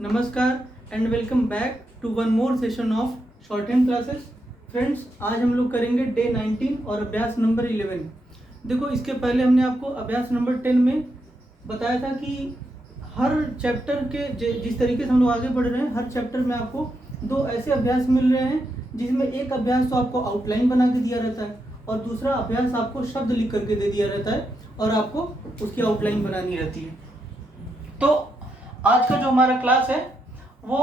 नमस्कार and welcome back to one more session of shorthand classes. Friends, आज हम लोग करेंगे डे 19 और अभ्यास नंबर 11। देखो, इसके पहले हमने आपको अभ्यास नंबर 10 में बताया था कि हर चैप्टर के जिस तरीके से हम लोग आगे बढ़ रहे हैं, हर चैप्टर में आपको दो ऐसे अभ्यास मिल रहे हैं जिसमें एक अभ्यास तो आपको आउटलाइन बना के दिया रहता है और दूसरा अभ्यास आपको शब्द लिख करके दे दिया रहता है और आपको उसकी आउटलाइन बनानी रहती है। तो आज का जो हमारा क्लास है वो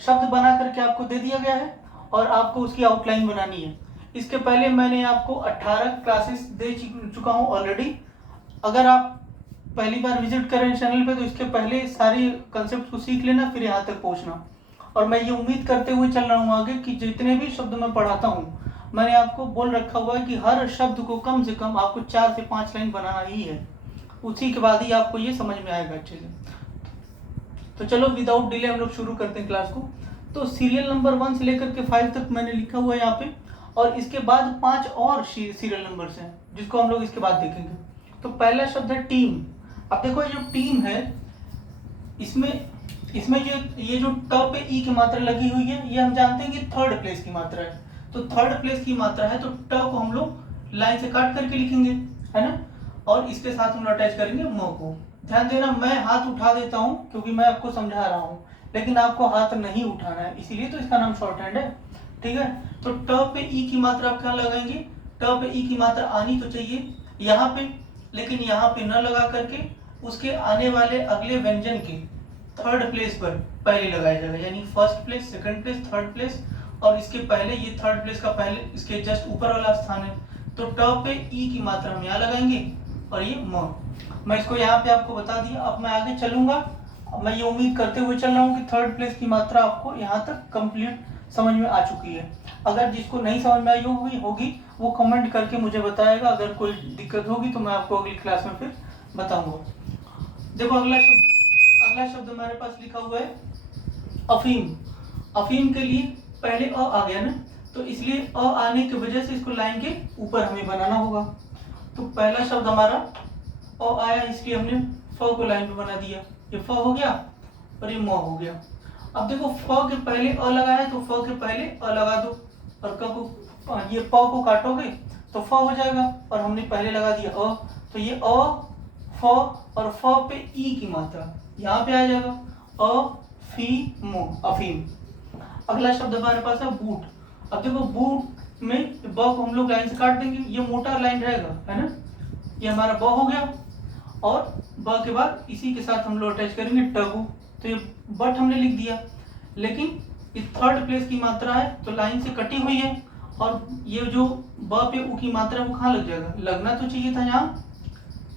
शब्द बना करके आपको दे दिया गया है और आपको उसकी आउटलाइन बनानी है। इसके पहले मैंने आपको 18 क्लासेस दे चुका हूँ ऑलरेडी। अगर आप पहली बार विजिट करें चैनल पे तो इसके पहले सारी कंसेप्ट को सीख लेना, फिर यहाँ तक पहुँचना। और मैं ये उम्मीद करते हुए चल रहा हूँ आगे कि जितने भी शब्द मैं पढ़ाता हूँ, मैंने आपको बोल रखा हुआ है कि हर शब्द को कम से कम आपको 4 से 5 लाइन बनाना ही है, उसी के बाद ही आपको ये समझ में आएगा अच्छे से। तो चलो विदाउट डिले हम लोग शुरू करते हैं क्लास को। तो सीरियल नंबर 1 से लेकर के 5 तक मैंने लिखा हुआ है यहाँ पे, और इसके बाद 5 और सीरियल नंबर्स हैं जिसको हम लोग इसके बाद देखेंगे। तो पहला शब्द है टीम। अब देखो, ये जो टीम है इसमें ये जो ट पे ई की मात्रा लगी हुई है, ये हम जानते हैं कि थर्ड प्लेस की मात्रा है। तो थर्ड प्लेस की मात्रा है तो ट को हम लोग लाइन से काट करके लिखेंगे, है ना। और इसके साथ हम लोग अटैच करेंगे म को। ध्यान देना, मैं हाथ उठा देता हूं क्योंकि मैं आपको समझा रहा हूं, लेकिन आपको हाथ नहीं उठाना है, इसीलिए तो इसका नाम शॉर्ट हैंड है, ठीक है। तो ट पे ई की मात्रा आप क्या लगाएंगे? ट पे ई की मात्रा आनी तो चाहिए यहाँ पे, लेकिन यहाँ पे न लगा करके उसके आने वाले अगले व्यंजन के थर्ड प्लेस पर पहले लगाया जाएगा, यानी first place, second place, third place. और इसके पहले ये थर्ड प्लेस का पहले इसके जस्ट ऊपर वाला स्थान है, तो ट पे ई की मात्रा हम यहाँ लगाएंगे और ये म। मैं इसको यहाँ पे आपको बता दिया। अब मैं आगे चलूंगा। मैं ये उम्मीद करते हुए चल रहा हूँ कि थर्ड प्लेस की मात्रा आपको यहाँ तक कंप्लीट समझ में आ चुकी है। अगर जिसको नहीं समझ में आई होगी वो कमेंट करके मुझे बताएगा। अगर कोई दिक्कत होगी तो मैं आपको अगली क्लास में फिर बताऊंगा। देखो, अगला शब्द हमारे पास लिखा हुआ है अफीम। अफीम के लिए पहले अ आ गया ना, तो इसलिए अ आने की वजह से इसको लाइन के ऊपर हमें बनाना होगा। तो पहला शब्द हमारा अ आया, इसलिए हमने फ को लाइन पे बना दिया। ये फ हो गया और ये म हो गया। अब देखो, फ के पहले अ लगा है तो फ के पहले अ लगा दो, और क को ये प को काटोगे तो फ हो जाएगा, और हमने पहले लगा दिया अ, तो ये अ फ और फ पे ई की मात्रा यहाँ पे आ जाएगा अफीम, अफीम। अगला शब्द हमारे पास है बूट। अब देखो, बूट में ब को हम लोग लाइन से काट देंगे, ये मोटा लाइन रहेगा, है ना। ये हमारा ब हो गया, और ब के बाद इसी के साथ हम लोग अटैच करेंगे ट को। तो ये बट हमने लिख दिया, लेकिन ये थर्ड प्लेस की मात्रा है तो लाइन से कटी हुई है, और ये जो ब पे उ की मात्रा वो कहाँ लग जाएगा? लगना तो चाहिए था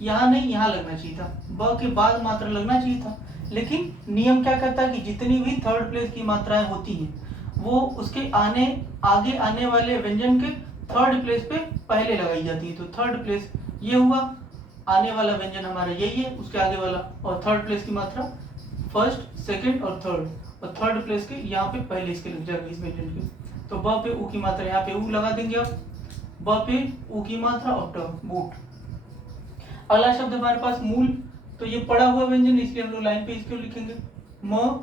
यहाँ नहीं, यहाँ लगना चाहिए था। ब के बाद मात्रा लगना चाहिए था, लेकिन नियम क्या कहता है कि जितनी भी थर्ड प्लेस की मात्राएं होती हैं वो उसके आगे आने वाले व्यंजन के थर्ड प्लेस पे पहले लगाई जाती है। तो थर्ड प्लेस ये हुआ, आने वाला व्यंजन हमारा यही है, उसके आगे वाला, और थर्ड प्लेस की मात्रा फर्स्ट, सेकंड और थर्ड, और थर्ड प्लेस के यहाँ पे पहले इसके लग जाएगा इस व्यंजन के। तो ब पे उ की मात्रा यहाँ पे उ लगा देंगे, अब ब पे उ की मात्रा और ट, बूट। अगला शब्द हमारे पास मूल। तो ये पड़ा हुआ व्यंजन, इसलिए हम लोग लाइन पे इसको लिखेंगे म,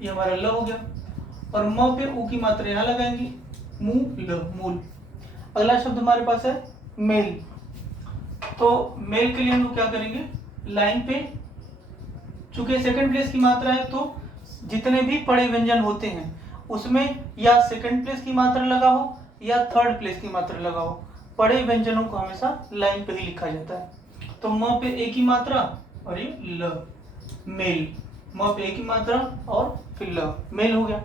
ये हमारा ल हो गया, और म पे उ की मात्रा यहाँ लगाएंगे मूल, मूल। अगला शब्द हमारे पास है मेल। तो मेल के लिए हम लोग क्या करेंगे? लाइन पे चूंकि सेकंड प्लेस की मात्रा है तो जितने भी पड़े व्यंजन होते हैं उसमें या सेकंड प्लेस की मात्रा लगाओ या थर्ड प्लेस की मात्रा लगाओ। पड़े व्यंजनों को हमेशा लाइन पे ही लिखा जाता है। तो म पे ए की मात्रा और ये ल, मेल। म पे ए की मात्रा और फिर ल, मेल हो गया।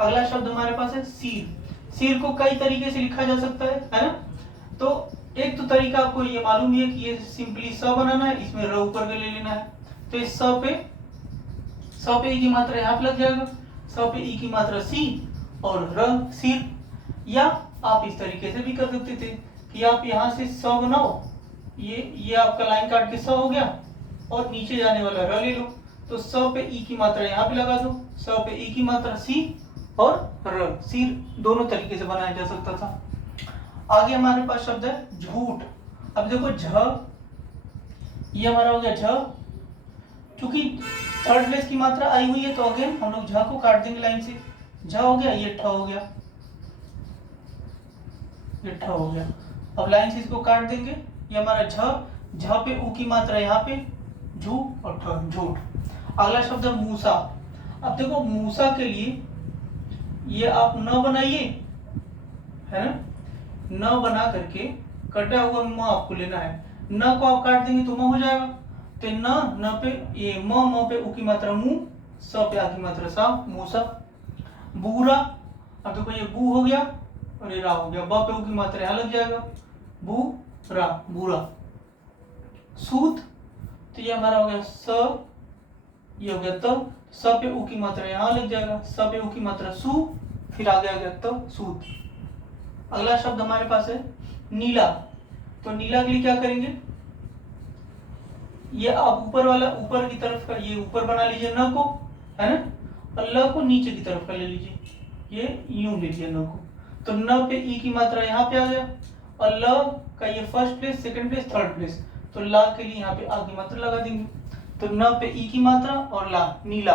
अगला शब्द हमारे पास है सीर। सीर को कई तरीके से लिखा जा सकता है ना। तो एक तो तरीका आपको ये मालूम ही है कि ये सिंपली स बनाना है, इसमें र ऊपर के ले लेना है। तो इस स पे ई की मात्रा यहाँ पे लग जाएगा, स पे ई की मात्रा सी और र, सीर। या आप इस तरीके से भी कर सकते थे कि आप यहाँ से स बनाओ, ये आपका लाइन काट के स हो गया, और नीचे जाने वाला र ले लो। तो स पे ई की मात्रा यहाँ पे लगा दो, स पे ई की मात्रा सी और र, सीर। दोनों तरीके से बनाया जा सकता था। आगे हमारे पास शब्द है झूठ। अब देखो, झ, ये हमारा हो गया झ, क्योंकि थर्ड प्लेस की मात्रा आई हुई है तो अगेन हम लोग झ को काट देंगे लाइन से। झ हो गया, ये ठ हो गया, ये ठ हो गया। अब लाइन से इसको काट देंगे, ये हमारा झ, झ पे ऊ की मात्रा यहाँ पे झू और ठ, झूठ। अगला शब्द है मूसा। अब देखो मूसा के लिए ये आप न बनाइए, है ना, न बना करके कटा हुआ म आपको लेना है। न को आप काट देंगे तो म हो जाएगा, तो न पे ये म पे उ की मात्रा मु, स पे आ की मात्रा सा, मूसा। बूरा, अब देखो ये बू हो गया और ये रा हो गया, ब पे उ की मात्रा यहाँ लग जाएगा, बू रा, बूरा। सूत, तो ये हमारा हो गया स, ये हो गया त, स पे उ की मात्रा यहाँ लग जाएगा, स पे उ की मात्रा सु, फिर आगे आ गया त, सूत। अगला शब्द हमारे पास है नीला। तो नीला के लिए क्या करेंगे, ये आप ऊपर वाला, ऊपर की तरफ का ये ऊपर बना लीजिए न को, है ना, और ल को नीचे की तरफ का ले लीजिए, ये यूं ले लीजिए न को। तो न पे ई की मात्रा यहाँ पे आ गया, और ल का ये first place, second place, third place, तो ला के लिए यहाँ पे आ की मात्रा लगा देंगे। तो न पे ई की मात्रा और ला, नीला।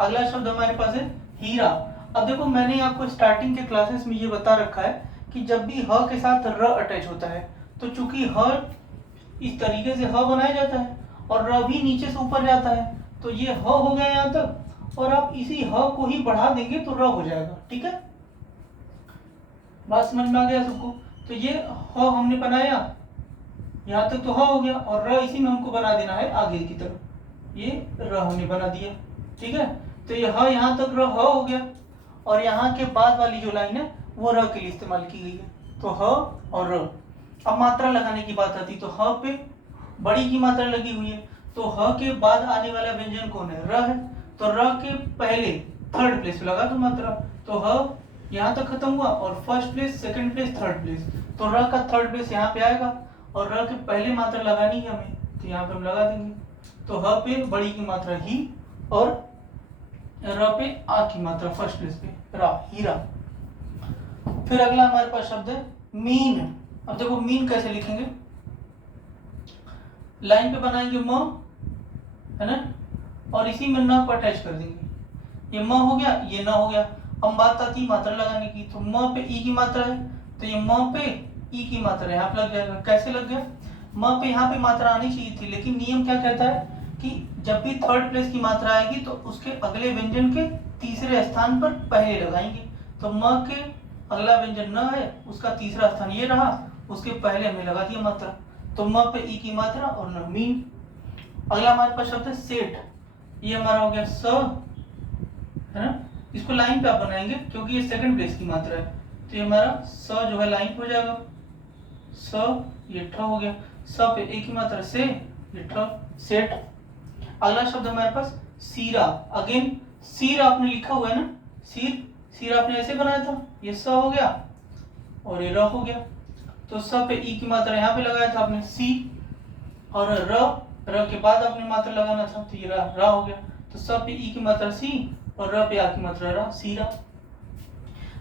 अगला शब्द हमारे पास है हीरा। अब देखो मैंने आपको स्टार्टिंग के क्लासेस में ये बता रखा है कि जब भी ह के साथ र अटैच होता है तो चूंकि ह इस तरीके से ह बनाया जाता है और र भी नीचे से ऊपर जाता है, तो ये ह हो गया यहाँ तक, और आप इसी ह को ही बढ़ा देंगे तो र हो जाएगा। ठीक है, बात समझ में आ गया सबको। तो ये ह हमने बनाया, यहाँ तक तो ह हो गया, और र इसी में हमको बना देना है आगे की तरफ, ये र हमने बना दिया। ठीक है, तो ये ह यहाँ तक र ह हो गया, और यहाँ के बाद वाली जो लाइन है वो र के लिए इस्तेमाल की गई है। तो ह और र। अब मात्रा लगाने की बात आती, तो ह पे बड़ी की मात्रा लगी हुई है, तो ह के बाद आने वाला व्यंजन कौन है, र है, तो र के पहले थर्ड प्लेस पे लगा दो मात्रा। तो ह यहाँ तक खत्म हुआ, और first place, second place, third place, तो र का थर्ड प्लेस यहाँ पे आएगा, और र के पहले मात्रा लगानी है हमें, तो यहाँ पे हम लगा देंगे। तो ह पे बड़ी की मात्रा ही, और र पे आ की मात्रा फर्स्ट प्लेस पे रा, हीरा। फिर अगला हमारे पास शब्द है मीन। अब देखो मीन कैसे लिखेंगे, लाइन पे बनाएंगे म, है ना, और इसी में न को अटैच कर देंगे। ये म हो गया, ये न हो गया। अब बात आती है मात्रा लगाने की, तो म पे ई की मात्रा है, तो ये म पे ई की मात्रा यहाँ पे लग जाएगा। कैसे लग गया, म पे यहाँ पे मात्रा आनी चाहिए थी, लेकिन नियम क्या कहता है कि जब भी थर्ड प्लेस की मात्रा आएगी तो उसके अगले व्यंजन के तीसरे स्थान पर पहले लगाएंगे। तो म के अगला व्यंजन न है, उसका तीसरा स्थान ये रहा, उसके पहले हमने लगा दिया मात्रा, तो म पे ई की मात्रा और न, मीन। अगला हमारे पास शब्द है सेठ। ये हमारा हो गया स, है ना, इसको लाइन पे आप बनाएंगे क्योंकि ये सेकंड प्लेस की मात्रा है, तो ये हमारा स जो है लाइन पे हो जाएगा, स, ये ठ हो गया, स पे एक ही मात्रा से, ये ठ, सेठ। अगला शब्द हमारे पास सीरा। अगेन सीर आपने लिखा हुआ है ना, सीर, सीर आपने ऐसे बनाया था, ये स हो गया और ये र हो गया, तो स पे ई की मात्रा यहाँ पे लगाया था आपने सी, और र के बाद आपने मात्रा लगाना था, तो ये रा हो गया। तो स पे ई की मात्रा सी और र पे आ की मात्रा रा, सीरा।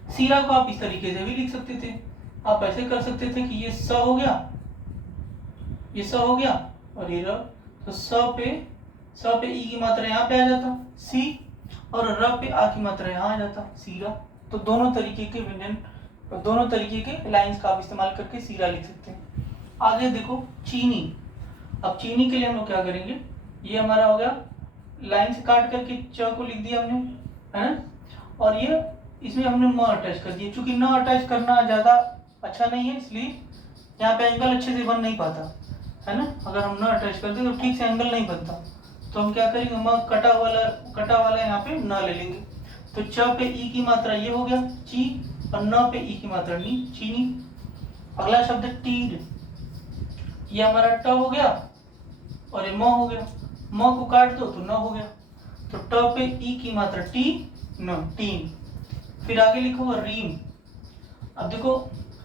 सीरा को आप इस तरीके से भी लिख सकते थे, आप ऐसे कर सकते थे कि ये स हो गया, ये स हो गया और ये र, तो स पे ई की मात्रा यहाँ पे आ जाता सी, और र पे आ की मात्रा यहाँ आ जाता सीरा। तो दोनों तरीके के व्यंजन, दोनों तरीके के लाइंस का आप इस्तेमाल करके सीरा लिख सकते हैं। आगे देखो चीनी। अब चीनी के लिए हम लोग क्या करेंगे, ये हमारा हो गया लाइन से काट करके च को लिख दिया हमने, है ना, और ये इसमें हमने म अटैच कर दिया। चूंकि न अटैच करना ज्यादा अच्छा नहीं है, इसलिए यहाँ पे एंगल अच्छे से बन नहीं पाता, है ना, अगर हम न अटैच करते तो ठीक से एंगल नहीं बनता। तो हम क्या करेंगे, म कटा वाला यहाँ पे न ले लेंगे। तो च पे ई की मात्रा ये हो गया ची, और न पे ई की मात्रा नी, चीनी। अगला शब्द तीर। ये हमारा ट हो गया और ये म हो गया, म को काट दो तो न हो गया, तो ट पे ई की मात्रा टी, न, टीन। फिर आगे लिखो रीम। अब देखो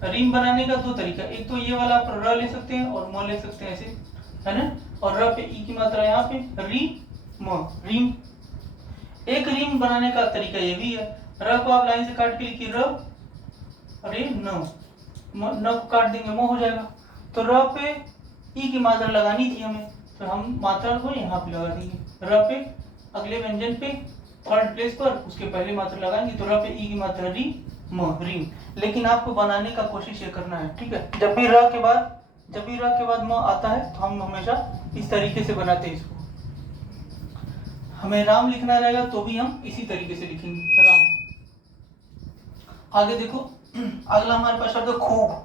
रीम बनाने का दो तरीका, एक तो ये वाला आप र ले सकते हैं और म ले सकते हैं ऐसे, है ना, और र पे ई की मात्रा यहाँ पे री, म, रीम। एक रीम बनाने का तरीका ये भी है, र को आप लाइन से काट के लिखिए र, और ये न, न को काट देंगे म हो जाएगा। तो र पे ई की मात्रा लगानी थी हमें, तो हम मात्रा को यहाँ पे लगा देंगे, र पे अगले व्यंजन पे थर्ड प्लेस पर उसके पहले मात्रा लगाएंगे तो र पे ई की मात्रा री म री। लेकिन आपको बनाने का कोशिश ये करना है, ठीक है। जब भी र के बाद म आता है तो हम हमेशा इस तरीके से बनाते हैं इसको। हमें राम लिखना रहेगा तो भी हम इसी तरीके से लिखेंगे राम। आगे देखो अगला हमारे पास आता है खूब।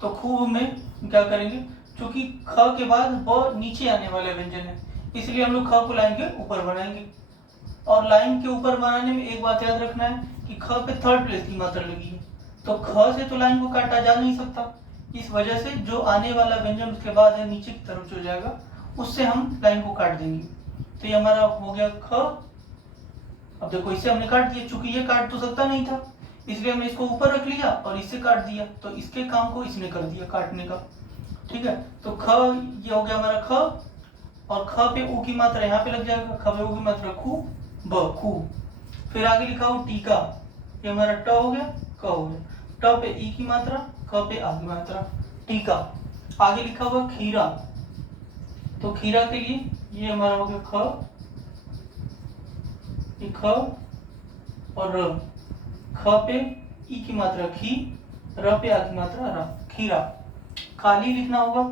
तो खूब में क्या करेंगे, क्योंकि ख के बाद ब नीचे आने वाला व्यंजन है इसलिए हम लोग ख को लाइन के ऊपर बनाएंगे। और लाइन के ऊपर बनाने में एक बात याद रखना है कि ख पे थर्ड प्लेस की मात्रा लगी है तो ख से तो लाइन को काटा जा नहीं सकता। इस वजह से जो आने वाला व्यंजन उसके बाद है नीचे की तरफ जो जाएगा उससे हम लाइन को काट देंगे। तो ये हमारा हो गया ख। अब देखो इसे हमने काट दिया, चूंकि ये काट तो सकता नहीं था इसलिए हमने इसको ऊपर रख लिया और इससे काट दिया, तो इसके काम को इसने कर दिया काटने का, ठीक है। तो ख ये हो गया हमारा ख, और ख पे ऊ की मात्रा यहाँ पे लग जाएगा, ख पे ऊ की मात्रा खू ब खू। फिर आगे लिखा हो टीका, ये हमारा ट हो गया क हो गया, ट पे ई की मात्रा क पे आ की मात्रा टीका। आगे लिखा हुआ खीरा, तो खीरा के लिए ये हमारा हो गया ख, ये ख और र, ख पे ई की मात्रा खी, र पे आ की मात्रा र, खीरा। खाली लिखना होगा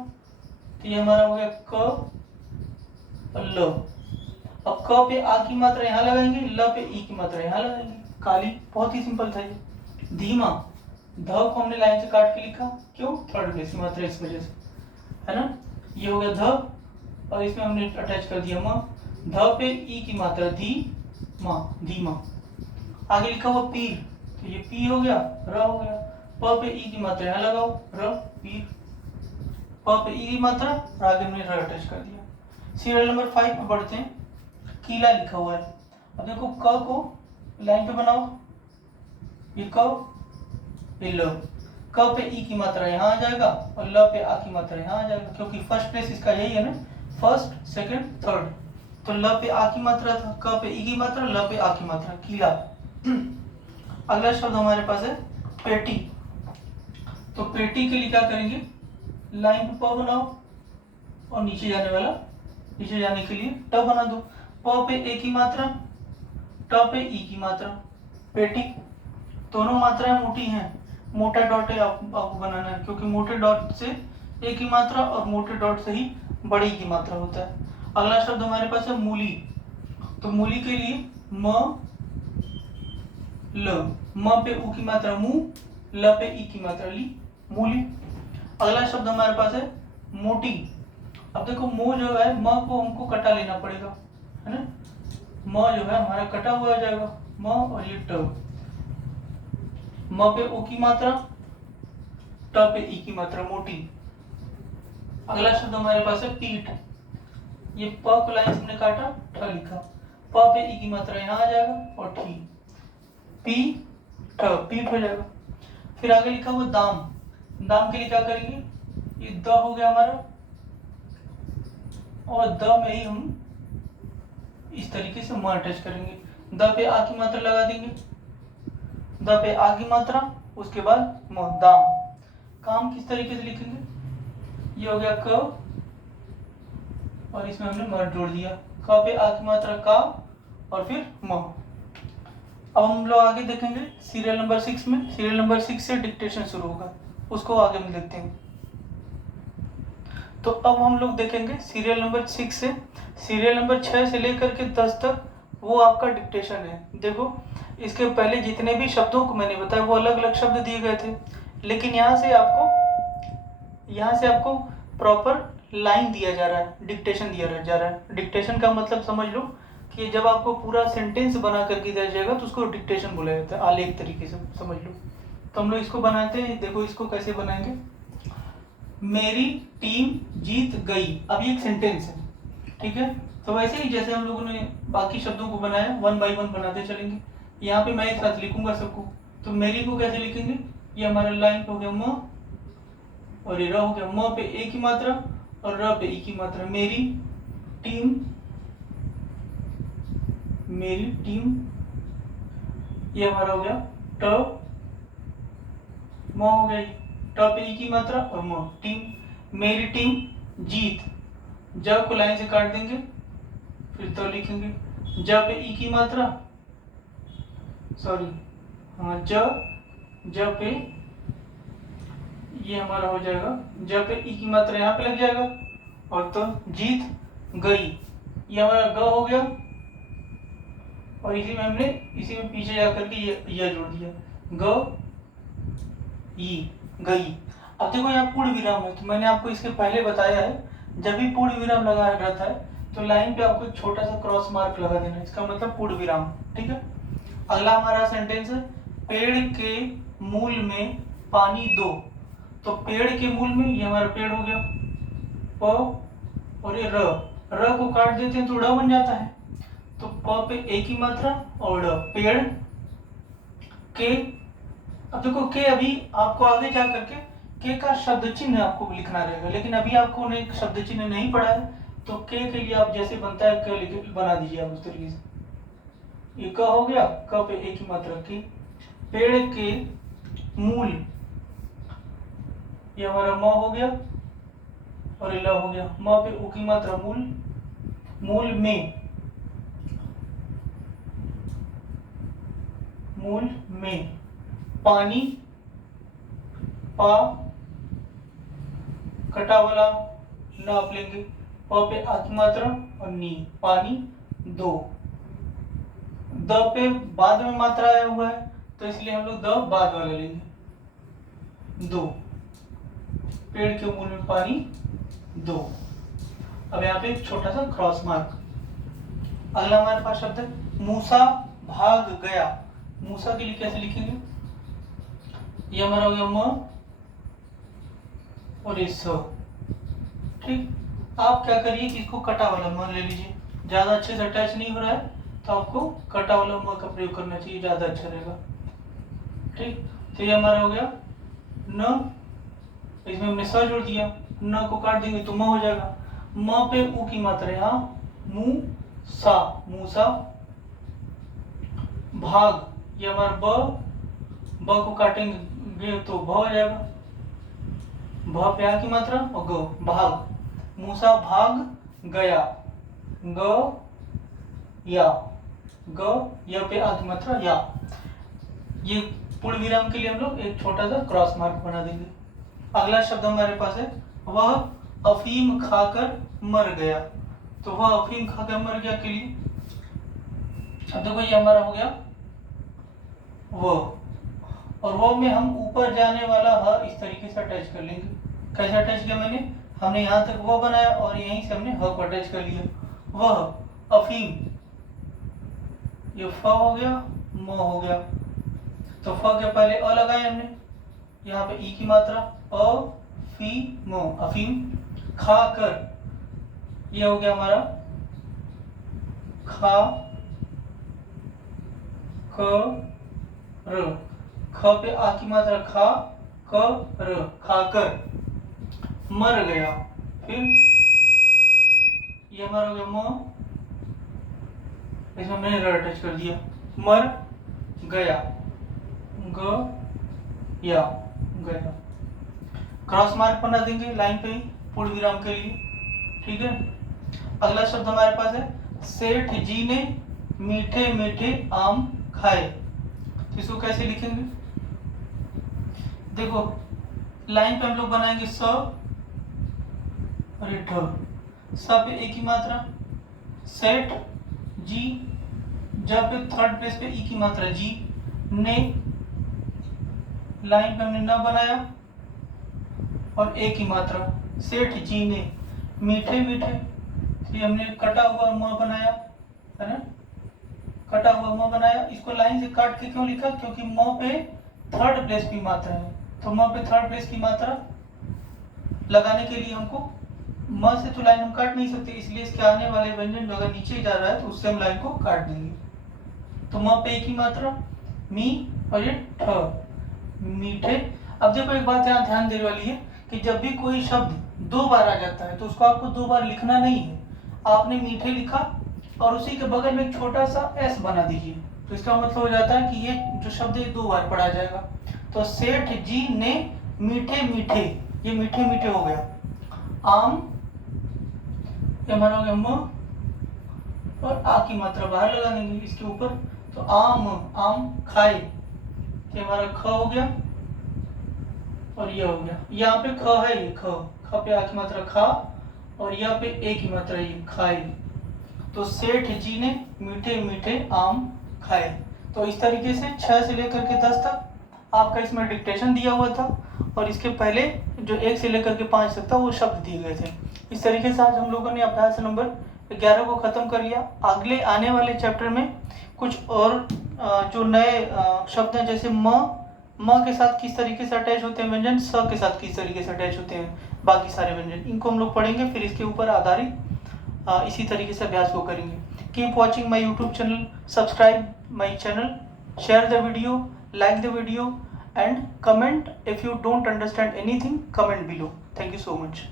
तो ये हमारा हो गया क और ल। अब क पे आ की मात्रा यहाँ लगाएंगे, ल पे ई की मात्रा यहाँ लगाएंगे, काली। बहुत ही सिंपल था ये। धीमा, ध को हमने लाइन से काट के लिखा, क्यों, थर्ड प्लेस की मात्रा इस वजह से, है ना। ये हो गया ध और इसमें हमने अटैच कर दिया म, ध पे ई की मात्रा धी मा धीमा। आगे लिखा हुआ पीर, तो ये पी हो गया, र हो गया, प पे ई की मात्रा यहाँ लगाओ, र पीर, प पे ई की मात्रा और आगे हमने र अटैच कर दिया। सीरियल नंबर 5 पे बढ़ते हैं। कीला लिखा हुआ है। अब देखो क को लाइन पे बनाओ, ये क, ये ल, क पे ई की मात्रा यहाँ आ जाएगा और ल पे आ की मात्रा यहाँ आ जाएगा, क्योंकि फर्स्ट प्लेस इसका यही है ना, फर्स्ट सेकंड थर्ड। तो ल पे आ की मात्रा था, क पे ई की मात्रा, ल पे आ की मात्रा, कीला। अगला शब्द हमारे पास है पेटी। तो पेटी के लिए क्या करेंगे, लाइन पे प बनाओ और नीचे जाने वाला, नीचे जाने के लिए ट बना दो, प पे ए की मात्रा, ट पे ई की मात्रा, पेटी। दोनों मात्राएं मोटी हैं, मोटा डॉट है आपको बनाना है, क्योंकि मोटे डॉट से ए की मात्रा और मोटे डॉट से ही बड़ी की मात्रा होता है। अगला शब्द हमारे पास है मूली। तो मूली के लिए म ल, म पे ऊ की मात्रा मु, ल पे ई की मात्रा ली, मूली। अगला शब्द हमारे पास है मोटी। अब देखो मो जो है, म को हमको कटा लेना पड़ेगा, है ना। म जो है हमारा कटा हुआ आ जाएगा, म और ये ट, म पे ऊ की मात्रा, ट पे ई की मात्रा, मोटी। अगला शब्द हमारे पास है पीठ। ये प को लाइन से हमने काटा, ठ लिखा, प पे ई की मात्रा यहाँ आ जाएगा और ठी, पी ठ, पीठ हो जाएगा। फिर आगे लिखा हुआ दाम। दाम के लिए क्या करेंगे, ये द हो गया हमारा और द में ही हम इस तरीके से म अटैच करेंगे, द पे आ की मात्रा लगा देंगे, द पे आ की मात्रा, उसके बाद म, दाम। काम किस तरीके से लिखेंगे, ये हो गया क और इसमें हमने म जोड़ दिया, क पे आ की मात्रा का और फिर म। अब हम लोग आगे देखेंगे सीरियल नंबर 6 में। सीरियल नंबर 6 से डिक्टेशन शुरू होगा, उसको आगे हम देखते हैं। तो अब हम लोग देखेंगे सीरियल नंबर 6 से, सीरियल नंबर 6 से लेकर के 10 तक वो आपका डिक्टेशन है। देखो इसके पहले जितने भी शब्दों को मैंने बताया वो अलग अलग शब्द दिए गए थे, लेकिन यहाँ से आपको प्रॉपर लाइन दिया जा रहा है, डिक्टेशन दिया जा रहा है। डिक्टेशन का मतलब समझ लो कि जब आपको पूरा सेंटेंस बना करके दिया जाएगा तो उसको डिक्टेशन बोला जाता है, आलेख तरीके से समझ लो। तो हम लोग इसको बनाते हैं, देखो इसको कैसे बनाएंगे। मेरी टीम जीत गई, अब ये एक सेंटेंस है, ठीक है। तो वैसे ही जैसे हम लोगों ने बाकी शब्दों को बनाया, 1 बाय 1 बनाते चलेंगे। यहाँ पे मैं एक साथ लिखूंगा सबको। तो मेरी को कैसे लिखेंगे, ये हमारा लाइन पे हो गया म और ये र हो गया, म पे ए की मात्रा और र पे ई की मात्रा, मेरी टीम, मेरी टीम, ये हमारा हो गया ट, म हो गया, ट पे ई की मात्रा और म, टीम। मेरी टीम जीत, ज को लाइन से काट देंगे, फिर तो लिखेंगे ज पे ई की मात्रा, सॉरी हाँ ज पे ये हमारा हो जाएगा, ज पे ई की मात्रा यहाँ पे लग जाएगा, और तो जीत गई ये हमारा ग हो गया, और इसी में पीछे जा करके ये जोड़ दिया ग ई गई। अब देखो यहाँ पूर्ण विराम है, तो मैंने आपको इसके पहले बताया है जब भी पूर्ण विराम लगा रहता है तो लाइन पे आपको एक छोटा सा क्रॉस मार्क लगा देना है, इसका मतलब पूर्ण विराम। ठीक है, अगला हमारा सेंटेंस है पेड़ के मूल में पानी दो। तो पेड़ के मूल में ये हमारा पेड़ हो गया प, और ये र को काट देते हैं तो ड़ बन जाता है, तो प पे ए की मात्रा और ड़, पेड़ के। अब देखो के अभी आपको आगे जा करके के का शब्द चिन्ह आपको लिखना रहेगा, लेकिन अभी आपको ने शब्द चिन्ह नहीं पढ़ा है, तो के लिए आप जैसे बनता है के लिख बना दीजिए आप उस तरीके से। ये क हो गया, क पे ए की मात्रा के, पेड़ के मूल ये हमारा म हो गया, और ये ल हो गया, म पे उ की मात्रा मूल, मूल में पानी, पा कटा वाला न आप लेंगे, प पे आ की मात्रा और नी, पानी दो। द पे बाद में मात्रा आया हुआ है तो इसलिए हम लोग द बाद वाला लेंगे, दो, पेड़ के मूल में पानी दो। अब यहाँ पे एक छोटा सा क्रॉस मार्क। अगला हमारे पास शब्द है मूसा भाग गया। मूसा के लिए कैसे लिखेंगे, ये हमारा हो गया म और ये स। ठीक, आप क्या करिए कि इसको कटा वाला म ले लीजिए, ज्यादा अच्छे से अटैच नहीं हो रहा है तो आपको कटा वाला म का प्रयोग करना चाहिए, ज्यादा अच्छा रहेगा। ठीक, तो ये हमारा हो गया न, इसमें हमने स जोड़ दिया, न को काट देंगे तो म हो जाएगा, म पे उ की मात्रा यहाँ मूसा, मूसा भाग, ये हमारा ब को काटेंगे तो भ हो जाएगा, भ पे आ की मात्रा और ग, भाग, मूसा भाग गया, ग या, ग या पे आ की मात्रा या। ये पूर्ण विराम के लिए हम लोग एक छोटा सा क्रॉस मार्क बना देंगे। अगला शब्द हमारे पास है वह अफीम खाकर मर गया। तो वह अफीम खाकर मर गया के लिए, अब देखो ये हमारा हो गया वो, और वो में हम ऊपर जाने वाला ह इस तरीके से अटैच कर लेंगे। कैसे अटैच किया मैंने, हमने यहाँ तक वो बनाया और यहीं से हमने ह को अटैच कर लिया, वह अफीम, ये फ हो गया, म हो गया, तो फ के पहले अ लगाए हमने, यहाँ पे ई की मात्रा अ फी म, अफीम, खाकर, ये हो गया हमारा खा क र, ख पे आ की मात्रा खा क र, खाकर मर गया। फिर ये हमारा हो गया म, इसमें मैंने र अटैच कर दिया, मर गया, ग या, गया। क्रॉस मार्क बना देंगे लाइन पे ही पूर्ण विराम के लिए। ठीक है, अगला शब्द हमारे पास है सेठ जी ने मीठे मीठे आम खाए। इसको कैसे लिखेंगे, देखो लाइन पे हम लोग बनाएंगे स और ये ठ, स पे ए की मात्रा, सेठ जी, जब पे थर्ड प्लेस पे ई की मात्रा जी, ने, लाइन पे हमने न बनाया और ए की मात्रा, सेठ जी ने मीठे मीठे, फिर हमने कटा हुआ म बनाया, है ना, कटा हुआ म बनाया। इसको लाइन से काट के क्यों लिखा, क्योंकि म पे थर्ड प्लेस की मात्रा है, तो म पे थर्ड प्लेस की मात्रा लगाने के लिए हमको म से तो लाइन हम काट नहीं सकते, इसलिए इसके आने वाले व्यंजन जो अगर नीचे जा रहा है तो उससे हम लाइन को काट देंगे। तो म पे की मात्रा मी और ये ठ, मीठे। अब देखो एक बात यहाँ ध्यान देने वाली है कि जब भी कोई शब्द दो बार आ जाता है तो उसको आपको दो बार लिखना नहीं है, आपने मीठे लिखा और उसी के बगल में एक छोटा सा एस बना दीजिए, तो इसका मतलब हो जाता है कि ये जो शब्द है दो बार पढ़ा जाएगा। तो सेठ जी ने मीठे मीठे, ये मीठे मीठे हो गया, आम, ये हमारा हो गया म, और आ की मात्रा बाहर लगा देंगे इसके ऊपर। तो आम, आम खाए, ये हमारा ख हो गया और ये हो गया। यहाँ पे ख है, ये ख पे आ की मात्रा खा, और यहाँ पे ए की मात्रा ये खाए। तो सेठ जी ने मीठे मीठे आम खाए। तो इस तरीके से 6 से लेकर के 10 तक आपका इसमें डिक्टेशन दिया हुआ था, और इसके पहले जो 1 से लेकर के 5 तक था वो शब्द दिए गए थे। इस तरीके से आज हम लोगों ने अभ्यास नंबर 11 को ख़त्म कर लिया। अगले आने वाले चैप्टर में कुछ और जो नए शब्द हैं, जैसे म के साथ किस तरीके से अटैच होते हैं व्यंजन, स के साथ किस तरीके से अटैच होते हैं बाकी सारे व्यंजन, इनको हम लोग पढ़ेंगे। फिर इसके ऊपर आधारित इसी तरीके से अभ्यास को करेंगे। Keep watching my YouTube channel, subscribe my channel, share the video, like the video, and comment if you don't understand anything, comment below. Thank you so much.